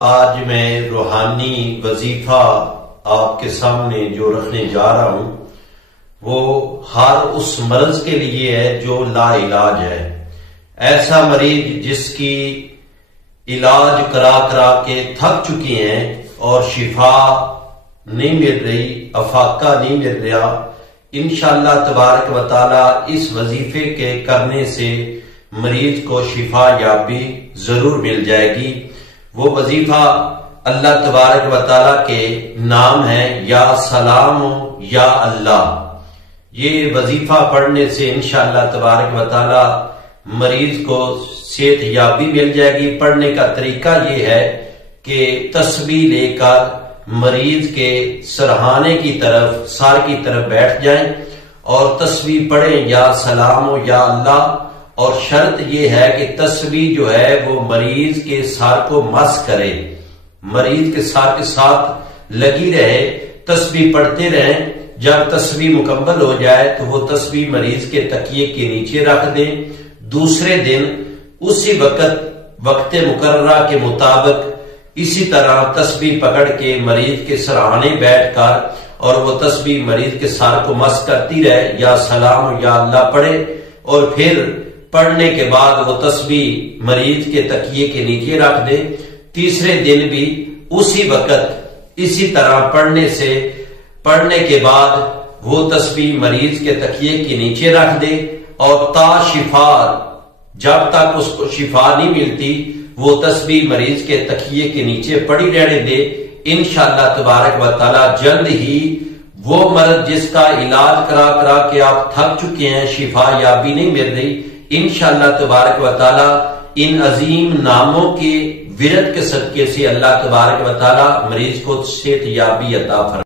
آج میں روحانی وظیفہ آپ کے سامنے جو رکھنے جا رہا ہوں وہ ہر اس مرض کے لیے ہے جو لا علاج ہے۔ ایسا مریض جس کی علاج کرا کرا کے تھک چکے ہیں اور شفا نہیں مل رہی، افاقہ نہیں مل رہا، انشاءاللہ تبارک و تعالی اس وظیفے کے کرنے سے مریض کو شفا یابی ضرور مل جائے گی۔ وہ وظیفہ اللہ تبارک و تعالی کے نام ہے یا سلام یا اللہ۔ یہ وظیفہ پڑھنے سے انشاءاللہ تبارک و تعالی مریض کو صحت یابی مل جائے گی۔ پڑھنے کا طریقہ یہ ہے کہ تسبیح لے کر مریض کے سرہانے کی طرف، سر کی طرف بیٹھ جائیں اور تسبیح پڑھیں یا سلام یا اللہ۔ اور شرط یہ ہے کہ تسبیح جو ہے وہ مریض کے سر کو مس کرے، مریض کے سر کے ساتھ لگی رہے، تسبیح پڑھتے رہیں۔ جب تسبیح مکمل ہو جائے تو وہ تسبیح مریض کے تکیے کے نیچے رکھ دیں۔ دوسرے دن اسی وقت مقررہ کے مطابق اسی طرح تسبیح پکڑ کے مریض کے سرہانے بیٹھ کر اور وہ تسبیح مریض کے سر کو مس کرتی رہے یا سلام یا اللہ پڑھے، اور پھر پڑھنے کے بعد وہ تسبیح مریض کے تکیے کے نیچے رکھ دے۔ تیسرے دن بھی اسی وقت اسی طرح پڑھنے کے بعد وہ تسبیح مریض کے تکیے کے نیچے رکھ دے، اور تا شفا، جب تک اس کو شفا نہیں ملتی وہ تسبیح مریض کے تکیے کے نیچے پڑی رہنے دے۔ انشاءاللہ تبارک و تعالی جلد ہی وہ مرض جس کا علاج کرا کرا کے آپ تھک چکے ہیں، شفا یابی نہیں مل رہی، انشاءاللہ تبارک و تعالی ان عظیم ناموں کے ورد کے صدقے سے اللہ تبارک و تعالی مریض کو صحت یابی عطا فرمائے۔